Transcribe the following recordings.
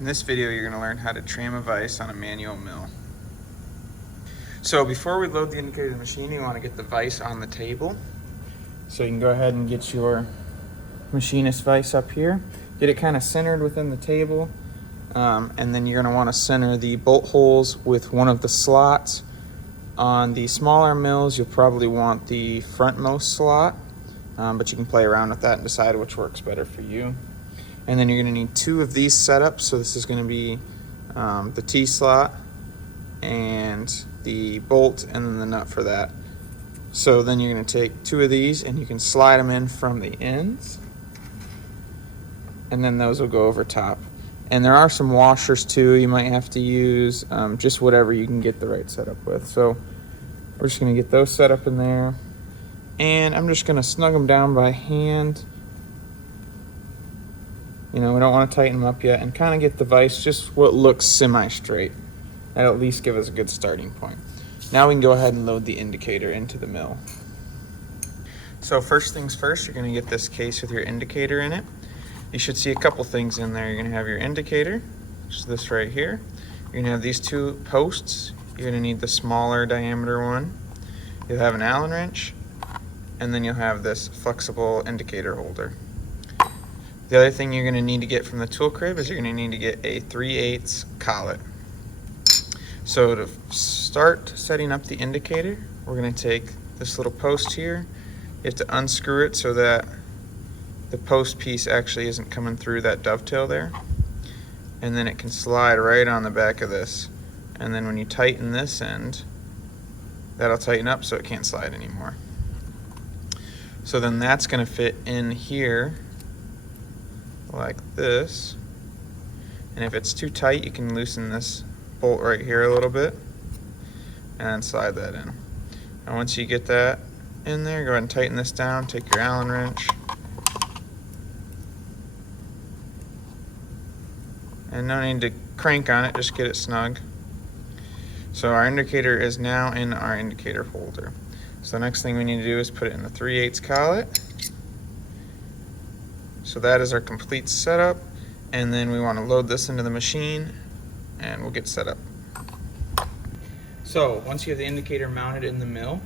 In this video, you're going to learn how to tram a vise on a manual mill. So before we load the indicator in the machine, you want to get the vise on the table. So you can go ahead and get your machinist vise up here. Get it kind of centered within the table. And then you're going to want to center the bolt holes with one of the slots. On the smaller mills, you'll probably want the frontmost slot, but you can play around with that and decide which works better for you. And then you're going to need two of these setups. So this is going to be the T slot and the bolt and then the nut for that. So then you're going to take two of these and you can slide them in from the ends, and then those will go over top. And there are some washers too you might have to use, just whatever you can get the right setup with. So we're just going to get those set up in there, and I'm just going to snug them down by hand. You know, we don't want to tighten them up yet, and kind of get the vise just what looks semi-straight. That'll at least give us a good starting point. Now we can go ahead and load the indicator into the mill. So first things first, you're going to get this case with your indicator in it. You should see a couple things in there. You're going to have your indicator, which is this right here. You're going to have these two posts. You're going to need the smaller diameter one. You'll have an Allen wrench, and then you'll have this flexible indicator holder. The other thing you're going to need to get from the tool crib is you're going to need to get a 3/8 collet. So to start setting up the indicator, we're going to take this little post here. You have to unscrew it so that the post piece actually isn't coming through that dovetail there. And then it can slide right on the back of this. And then when you tighten this end, that'll tighten up so it can't slide anymore. So then that's going to fit in here like this. And if it's too tight, you can loosen this bolt right here a little bit and slide that in. And once you get that in there, go ahead and tighten this down. Take your Allen wrench, and no need to crank on it, just get it snug. So our indicator is now in our indicator holder. So the next thing we need to do is put it in the 3/8 collet. So that is our complete setup, and then we want to load this into the machine and we'll get set up. So once you have the indicator mounted in the mill,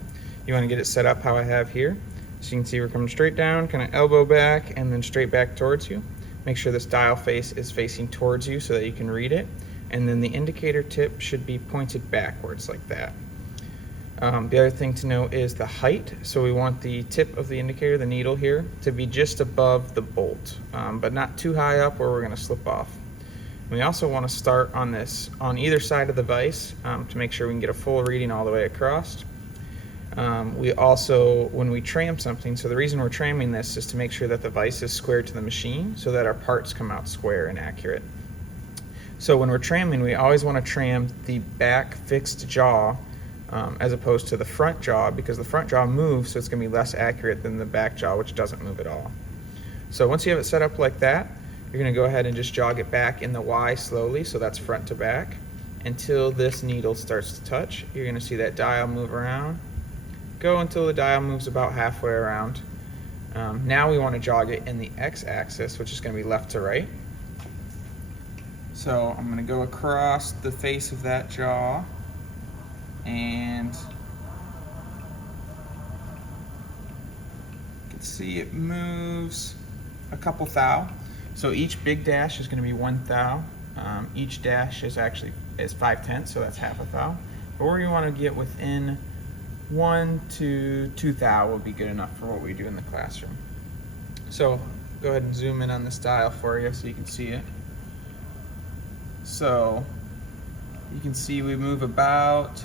you want to get it set up how I have here. So you can see we're coming straight down, kind of elbow back, and then straight back towards you. Make sure this dial face is facing towards you so that you can read it. And then the indicator tip should be pointed backwards like that. The other thing to note is the height. So we want the tip of the indicator, the needle here, to be just above the bolt, but not too high up where we're going to slip off. We also want to start on this, on either side of the vise, to make sure we can get a full reading all the way across. We also, when we tram something, so the reason we're tramming this is to make sure that the vise is square to the machine so that our parts come out square and accurate. So when we're tramming, we always want to tram the back fixed jaw as opposed to the front jaw, because the front jaw moves, so it's going to be less accurate than the back jaw, which doesn't move at all. So once you have it set up like that, you're going to go ahead and just jog it back in the Y slowly, so that's front to back, until this needle starts to touch. You're going to see that dial move around. Go until the dial moves about halfway around. Now we want to jog it in the X-axis, which is going to be left to right. So I'm going to go across the face of that jaw, and you can see it moves a couple thou. So each big dash is going to be 1 thou. Each dash is 5/10, so that's half a thou. But where you want to get within 1 to 2 thou will be good enough for what we do in the classroom. So go ahead and zoom in on this dial for you so you can see it. So you can see we move about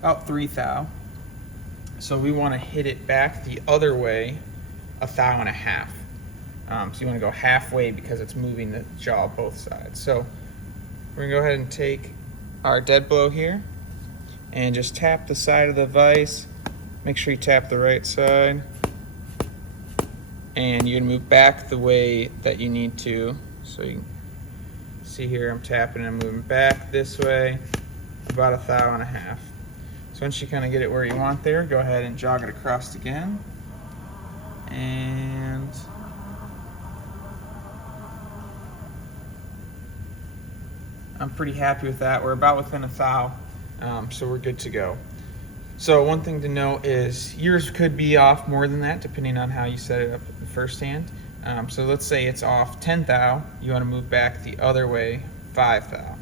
about 3 thou. So we want to hit it back the other way 1.5 thou. So you want to go halfway because it's moving the jaw both sides. So we're going to go ahead and take our dead blow here and just tap the side of the vise. Make sure you tap the right side. And you're going to move back the way that you need to. So you can see here I'm tapping and moving back this way about 1.5 thou. So once you kind of get it where you want there, go ahead and jog it across again. And I'm pretty happy with that. We're about within a thou, so we're good to go. So one thing to note is yours could be off more than that depending on how you set it up the first hand. So let's say it's off 10 thou, you want to move back the other way 5 thou.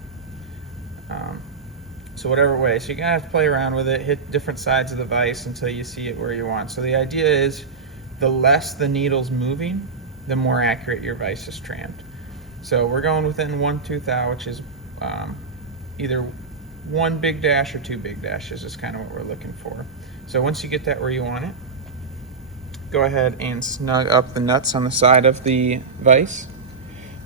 So whatever way, so you're gonna have to play around with it, hit different sides of the vise until you see it where you want. So the idea is the less the needle's moving, the more accurate your vise is trammed. So we're going within 1/2 thou, which is either 1 big dash or 2 big dashes is kind of what we're looking for. So once you get that where you want it, go ahead and snug up the nuts on the side of the vise.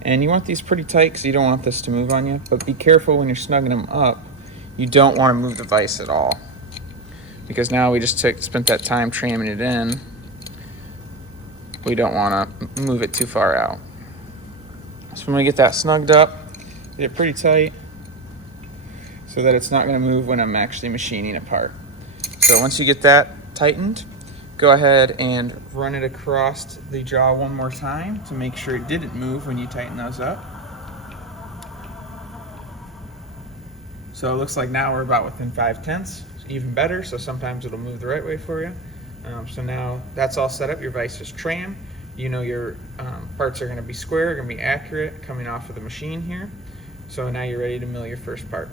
And you want these pretty tight because you don't want this to move on you, but be careful when you're snugging them up. You don't want to move the vise at all, because now we just spent that time tramming it in. We don't want to move it too far out. So I'm going to get that snugged up, get it pretty tight so that it's not going to move when I'm actually machining it apart. So once you get that tightened, go ahead and run it across the jaw one more time to make sure it didn't move when you tighten those up. So it looks like now we're about within 5/10, even better, so sometimes it'll move the right way for you. So now that's all set up, your vise is trammed. You know your parts are going to be square, going to be accurate coming off of the machine here. So now you're ready to mill your first part.